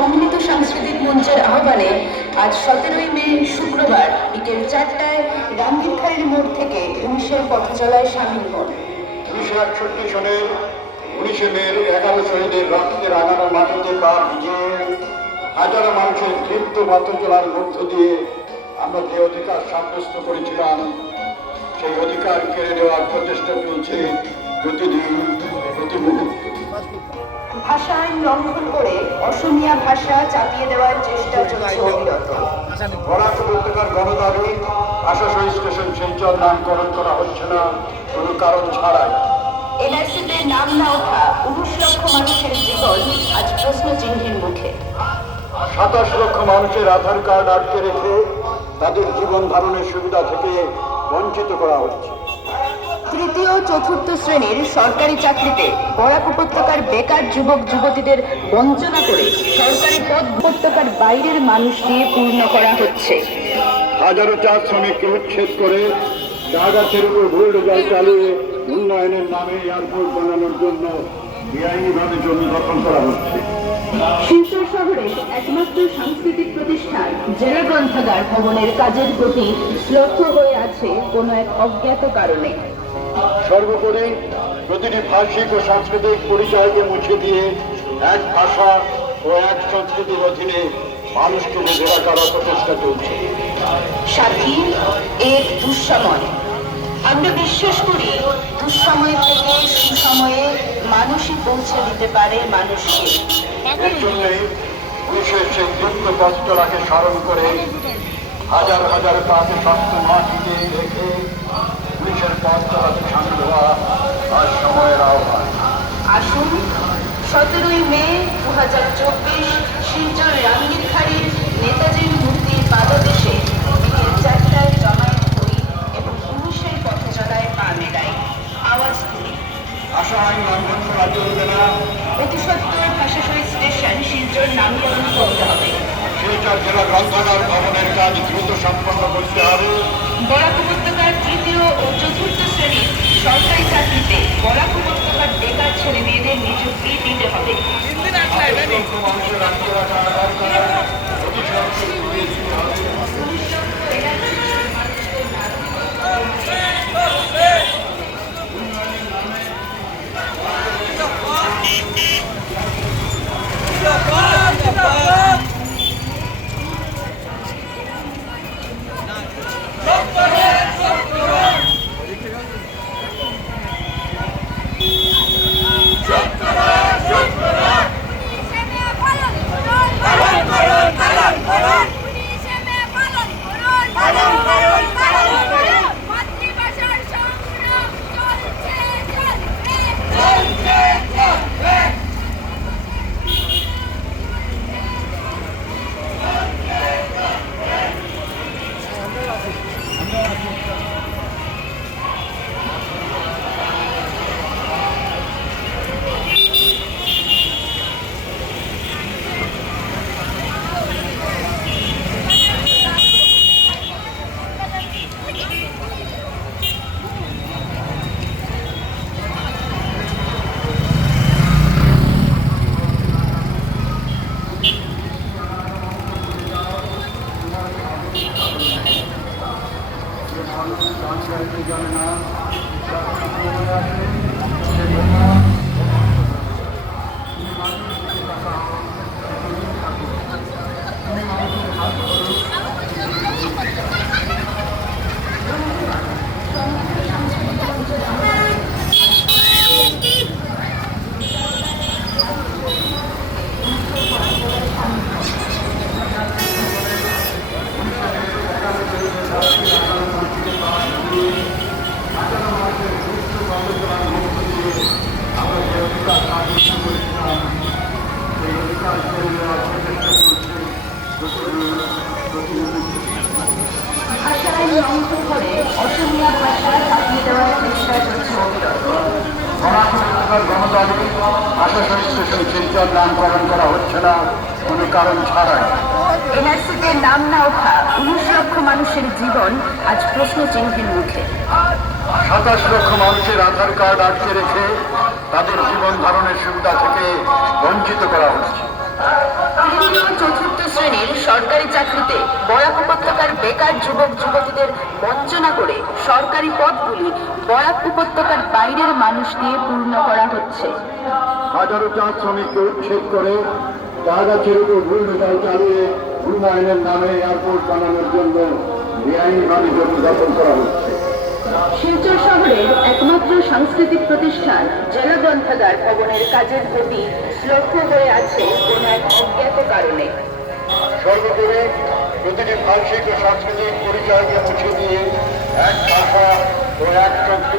সম্মিলিত সাংস্কৃতিক মঞ্চের আহ্বানে আজ 17ই মে শুক্রবার বিকেল 4টায় রামগীরখাড়ির মোড় থেকে 19-এর পথচলায় সামিল হন। 1961 সনের 19 মে 11 শহীদের রক্তে রাঙানো মাটিতে পা ভিজিয়ে হাজারো মানুষের তৃপ্ত পথচলার মধ্য দিয়ে আমরা যে অধিকার সাব্যস্ত করেছিলাম, সেই অধিকার কেড়ে নেওয়ার প্রচেষ্টা চলছে প্রতিদিন, প্রতি মুহূর্তে। ভাষা আইন লঙ্ঘন করে অসমীয়া ভাষা চাপিয়ে দেওয়ার চেষ্টা চলছে অবিরত। বরাক উপত্যকার গণদাবি ভাষা স্টেশন শিলচর নামকরণ করা হচ্ছে না কোনো কারণ ছাড়াই। এনআরসিতে নাম না ওঠা 19 লক্ষ মানুষের জীবন আজ প্রশ্ন চিহ্নের মুখে। 27 লক্ষ মানুষের আধার কার্ড আটকে রেখে তাদের জীবন ধারণের সুবিধা থেকে বঞ্চিত করা হচ্ছে। তৃতীয় ও চতুর্থ শ্রেণীর সরকারি চাকরিতে বরাক উপত্যকার বেকার যুবক যুবতীদের বঞ্চনা করে সরকারি পদ উপত্যকার বাইরের মানুষ দিয়ে পূর্ণ করা হচ্ছে। হাজারো চা শ্রমিককে উচ্ছেদ করে চা গাছের উপর বুলডোজার চালিয়ে উন্নয়নের নামে এয়ারপোর্ট বানানোর জন্য বেআইনিভাবে জমি দখল করা হচ্ছে। শিলচর শহরের একমাত্র সাংস্কৃতিক প্রতিষ্ঠান জেলা গ্রন্থাগার ভবনের কাজের গতি শ্লথ হয়ে আছে কোনো এক অজ্ঞাত কারণে। সর্বোপরি প্রতিটি ভাষিক ও সাংস্কৃতিক পরিচয়কে মুছে দিয়ে এক ভাষা ও এক সংস্কৃতির অধীনে মানুষকে বেঁধে রাখার প্রচেষ্টা চলছে। সাথী এর দুঃসময়, আমরা বিশ্বাস করি দুঃসময় থেকে সুসময়ে মানুষই পৌঁছে দিতে পারে মানুষকে। এর জন্যই বিশেষ সেই যুক্ত পথচলাকে স্মরণ করে হাজার হাজার পাকে শক্ত মাটিতে রেখে পুলিশের পথ চলাতে সামিল হওয়া আর সময়ের আহ্বান। আসুন 17ই মে 2024 শিলচর রামগীরখাড়ির নেতাজির মূর্তির পাদদেশে বিকেল 4টায় জমায়েত হই এবং 19-এর পথে চলায় পা মেলাই, আওয়াজ তুলি। ভাষা আইন লঙ্ঘন করা চলবে না। অতি সত্বর ভাষা স্টেশন শিলচর নামকরণ করতে হবে। শিলচর জেলা গ্রন্থাগার ভবনের কাজ দ্রুত সম্পন্ন করতে হবে। বরাক উপত্যকার তৃতীয় ও চতুর্থ শ্রেণীর সরকারি চাকরিতে বরাক উপত্যকার বেকার ছেলে মেয়েদের নিযুক্তি দিতে হবে। মানুষের রাখতে রাখা আধার কার্ড অতি সত্বর ফিরিয়ে দিতে হবে। জানে না ভাষা আইন লঙ্ঘন করে অসমীয়া ভাষা চাপিয়ে দেওয়ার চেষ্টা চলছে অবিরত। বরাক উপত্যকার গণদাবি ভাষা স্টেশন শিলচর নামকরণ করা হচ্ছে না কোনো কারণ ছাড়াই। এনআরসিতে নাম না ওঠা 19 লক্ষ মানুষের জীবন আজ প্রশ্ন চিহ্নের মুখে। 27 লক্ষ মানুষের আধার কার্ড আটকে রেখে তাদের জীবন ধারণের সুবিধা থেকে বঞ্চিত করা হচ্ছে। তৃতীয় ও চতুর্থ শ্রেণীর সরকারি চাকরিতে বরাক উপত্যকার বেকার যুবক যুবতীদের বঞ্চনা করে সরকারি পদগুলি বরাক উপত্যকার বাইরের মানুষ দিয়ে পূর্ণ করা হচ্ছে। হাজারো চা শ্রমিককে উচ্ছেদ করে জাহাজের উপর ঘূর্ণিঝড় চালিয়ে উন্নয়নের নামে এয়ারপোর্ট বানানোর জন্য বেআইনিভাবে জমি দখল করা হচ্ছে। শিলচর শহরের একমাত্র সাংস্কৃতিক প্রতিষ্ঠান জেলা গ্রন্থাগার ভবনের কাজের প্রতি শ্লথ হয়ে আছে কোন এক অজ্ঞাত কারণে। সর্বোপরি প্রতিটি ভাষিক ও সাংস্কৃতিক পরিচয়কে মুছে দিয়ে এক ভাষা ও এক